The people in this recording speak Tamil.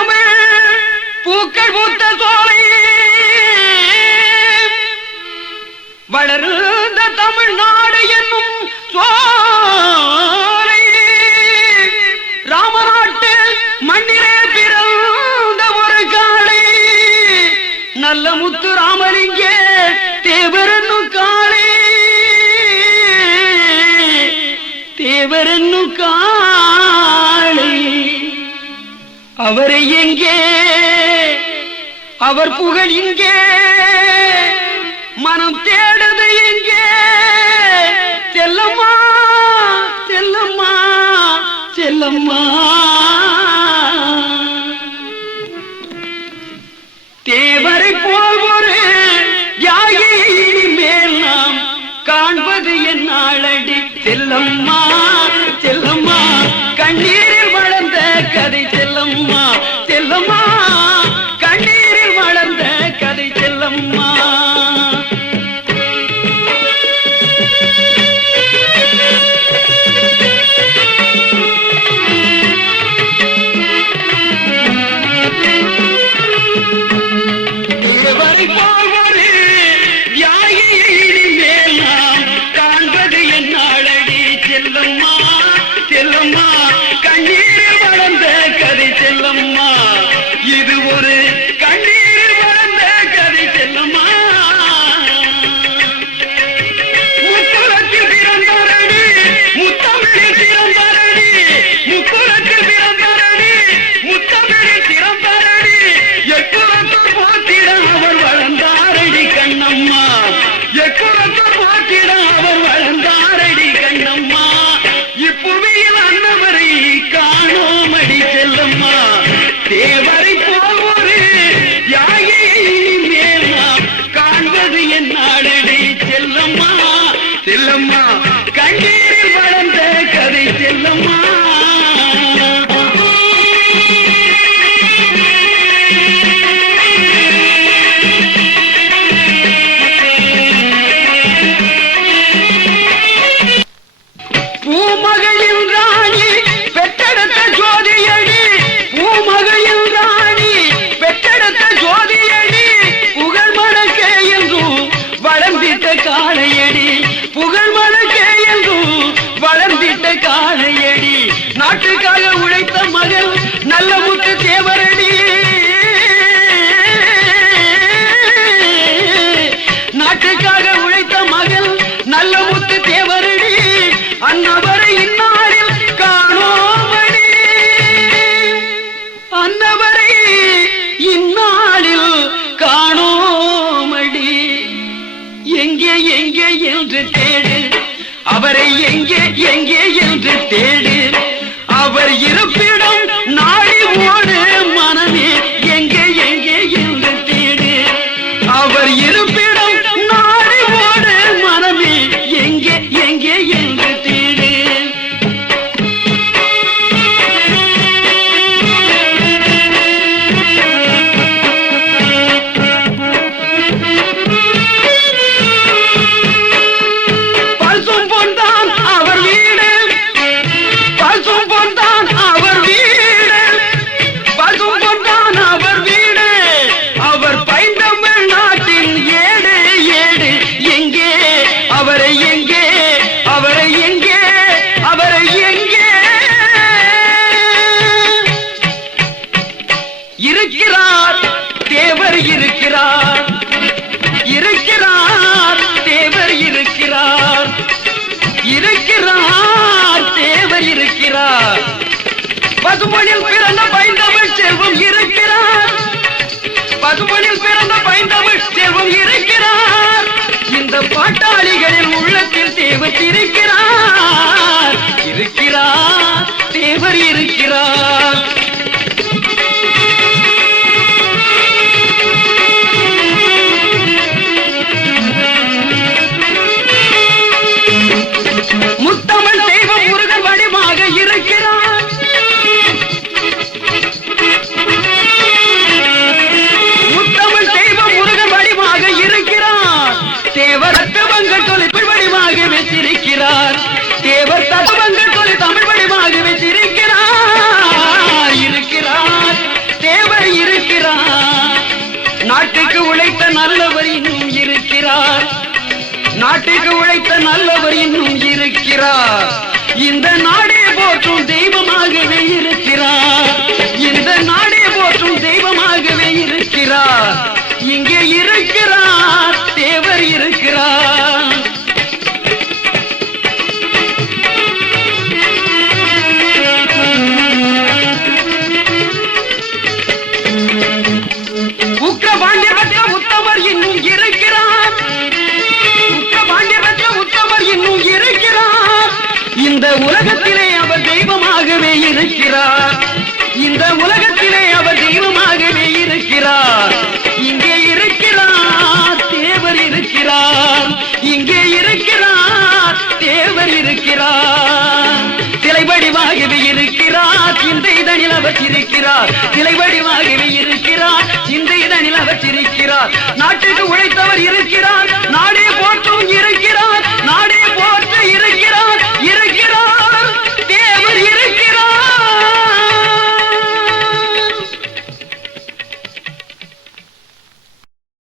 தமிழ் பூக்கள் பூத்த சோலை வளர்ந்த தமிழ்நாடு என்னும் சோலை ராமநாட்டு மண்ணிலே பிறந்த ஒரு காளை நல்ல முத்து ராமலிங்கே தேவரன்னு காளை தேவரன்னு காளை அவரை எங்கே அவர் புகழ் இங்கே மனம் தேடுது எங்கே செல்லம்மா செல்லம்மா செல்லம்மா தேவரை போல் ஒரு தியாகியை மேல் நாம் காண்பது என் நாளடி செல்லம்மா செல்லம்மா கண்ணீரில் வளர்ந்த கதை செல்லம்மா செல்லம்மா கண்ணீரில் வளர்ந்த கதை செல்லம்மா இது ஒரு கண்ணீர் வளர்ந்த கதை செல்லம்மா முக்குலத்தில் பிறந்தாரடி முத்தமிழில் பிறந்தாரடி முக்குலத்தில் பிறந்தாரடி முத்தமிழில் பிறந்தாரடி எக்குலத்தில் போத்திட அவர் வளர்ந்தாரடி கண்ணம்மா எக்குலத்தில் போத்திட அவர் வளர்ந்தாரடி கண்ணம்மா இப்புவியில் அன்னவரை காணோமடி செல்லம்மா தேவரை போல் ஒரு தியாகியை மேல் நாம் காண்பது என் நாடடி செல்லம்மா செல்லம்மா கண்ணீரில் வளர்ந்த கதை செல்லம்மா பூமகளின் ராணி பெற்றெடுத்த ஜோதியடி பூமகளின் ராணி பெற்றெடுத்த ஜோதியடி புகழ் மணக்கே என்றும் வளர்ந்திட்ட காளையடி புகழ் மணக்கே என்றும் வளர்ந்திட்ட காளையடி நாட்டுக்காக உழைத்த மகள் நல்ல முத்து தேவரடி நாட்டுக்காக உழைத்த மகள் நல்ல முத்து தேவரடி அன்னவரை இந்நாளில் காணோமடி அன்னவரை இந்நாளில் காணோமடி எங்கே எங்கே என்று தேடு அவரை எங்கே எங்கே என்று தேடு அவர் இருப்பிடம் நாடி ஓடு மனமே எங்கே எங்கே என்று தேடு அவர் இருப்பிடம் நாடி ஓடு மனமே எங்கே எங்கே என்று தேடு பசும் பொன்தான் அவர் வீடு பசும் பொன்தான் அவர் வீடு பசும் பொன்தான் அவர் வீடு அவர் பைந்தமிழ் நாட்டின் ஏடு ஏடு எங்கே அவரை எங்கே அவரை எங்கே அவரை எங்கே இருக்கிறார் தேவர் இருக்கிறார் இருக்கிறார் தேவர் இருக்கிறார் இருக்கிறார் தேவர் இருக்கிறார் பசுமொழியில் பிறந்த பைந்தமிழ் செல்வம் இருக்கிறார் பசுமொழியில் பிறந்த பைந்தமிழ் செல்வம் இருக்கிறார் இந்த பாட்டாளிகளின் உள்ளத்தில் தேவர் இருக்கிறார் இருக்கிறார் தேவர் இருக்கிறார் முத்தமிழ் தெய்வம் முருகன் வடிவாக இருக்கிறார் முத்தமிழ் தெய்வம் முருகன் வடிவாக இருக்கிறார் தேவர் தத்துவங்கள் தொழில் வடிவாக வைத்திருக்கிறார் தேவர் தத்துவங்கள் தொழில் தமிழ் வடிவாக இருக்கிறார். இந்த நாடே போற்றும் தெய்வமாகவே இருக்கிறார். இந்த நாடே போற்றும் தெய்வமாகவே இருக்கிறார். இங்கே இருக்கிறார், தேவர் இருக்கிறார். உக்கிரபாண்டிய பெற்ற உத்தமர் இன்னும் இருக்கிறார். உக்கிரபாண்டிய பெற்ற உத்தமர் இன்னும் இருக்கிறார். இந்த உலகத்திலே அவர் தெய்வமாகவே இருக்கிறார். இந்த உலகத்திலே அவர் தெய்வமாகவே இருக்கிறார். இங்கே இருக்கிறார், தேவர் இருக்கிறார். இங்கே இருக்கிறார், தேவர் இருக்கிறார். சிலை வடிவாகவே இருக்கிறார், சிந்தைதனில் அவர் இருக்கிறார். சிலை வடிவாகவே இருக்கிறார், சிந்தைதனில் அவர் இருக்கிறார். நாட்டுக்கு உழைத்தவர் இருக்கிறார், நாடே போற்றும் இருக்கிறார்.